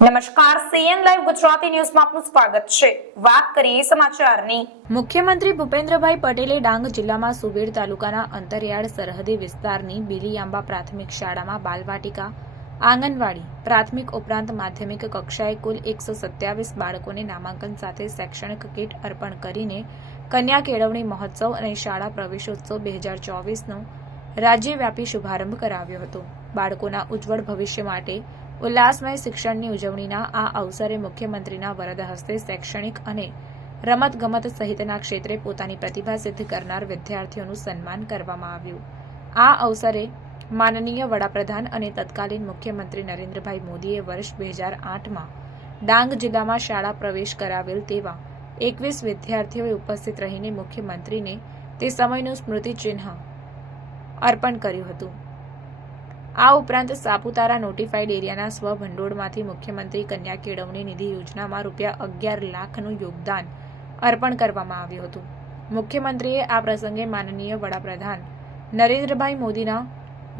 નમસ્કાર CN live Gujarati ન્યૂઝમાં આપનું સ્વાગત છે. વાત કરીએ સમાચારની. મુખ્યમંત્રી ભૂપેન્દ્રભાઈ પટેલે ડાંગ જિલ્લામાં સુબેર તાલુકાના અંતરિયાળ સરહદી વિસ્તારની બીલીયાંબા પ્રાથમિક શાળામાં બાલવાટિકા, આંગણવાડી, પ્રાથમિક ઉપરાંત માધ્યમિક કક્ષાએ કુલ એકસો સત્યાવીસ બાળકોને નામાંકન સાથે શૈક્ષણિક કીટ અર્પણ કરીને કન્યા કેળવણી મહોત્સવ અને શાળા પ્રવેશોત્સવ બે હજાર ચોવીસનો રાજ્યવ્યાપી શુભારંભ કરાવ્યો હતો. બાળકોના ઉજ્જવળ ભવિષ્ય માટે ઉલ્લાસમય શિક્ષણની ઉજવણીના આ અવસરે મુખ્યમંત્રીના વરદ હસ્તે શૈક્ષણિક અને રમતગમત સહિતના ક્ષેત્રે પોતાની પ્રતિભા સિદ્ધ કરનાર વિદ્યાર્થીઓનું સન્માન કરવામાં આવ્યું. આ અવસરે માનનીય વડાપ્રધાન અને તત્કાલીન મુખ્યમંત્રી નરેન્દ્રભાઈ મોદીએ વર્ષ બે હજાર આઠમાં ડાંગ જિલ્લામાં શાળા પ્રવેશ કરાવેલ તેવા એકવીસ વિદ્યાર્થીઓએ ઉપસ્થિત રહીને મુખ્યમંત્રીને તે સમયનું સ્મૃતિચિહ્ન અર્પણ કર્યું હતું. આ ઉપરાંત સાપુતારા નોટિફાઈડ એરિયાના સ્વભંડોળમાંથી મુખ્યમંત્રી કન્યા કેળવણી નિધિ યોજનામાં રૂપિયા અગિયાર લાખનું યોગદાન અર્પણ કરવામાં આવ્યું હતું. મુખ્યમંત્રીએ આ પ્રસંગે માનનીય વડાપ્રધાન નરેન્દ્રભાઈ મોદીના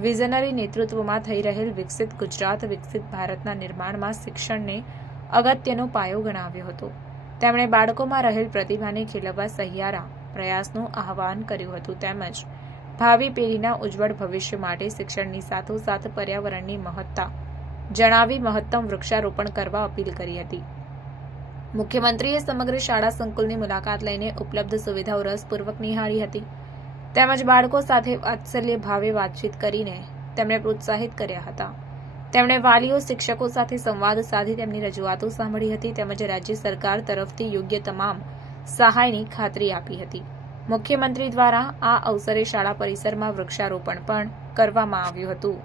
વિઝનરી નેતૃત્વમાં થઈ રહેલ વિકસિત ગુજરાત, વિકસિત ભારતના નિર્માણમાં શિક્ષણને અગત્યનો પાયો ગણાવ્યો હતો. તેમણે બાળકોમાં રહેલ પ્રતિભાને ખીલવવા સહિયારા પ્રયાસનું આહવાન કર્યું હતું. તેમજ ભાવિ પેઢીના ઉજ્જવળ ભવિષ્ય માટે શિક્ષણની સાથોસાથ પર્યાવરણની મહત્તા જણાવી મહત્તમ વૃક્ષારોપણ કરવા અપીલ કરી હતી. મુખ્યમંત્રીએ સમગ્ર શાળા સંકુલની મુલાકાત લઈને ઉપલબ્ધ સુવિધાઓ રસપૂર્વક નિહાળી હતી. તેમજ બાળકો સાથે વાત્સલ્ય ભાવે વાતચીત કરીને તેમણે પ્રોત્સાહિત કર્યા હતા. તેમણે વાલીઓ, શિક્ષકો સાથે સંવાદ સાધી તેમની રજૂઆતો સાંભળી હતી તેમજ રાજ્ય સરકાર તરફથી યોગ્ય તમામ સહાયની ખાતરી આપી હતી. મુખ્યમંત્રી દ્વારા આ અવસરે શાળા પરિસરમાં વૃક્ષારોપણ પણ કરવામાં આવ્યું હતું.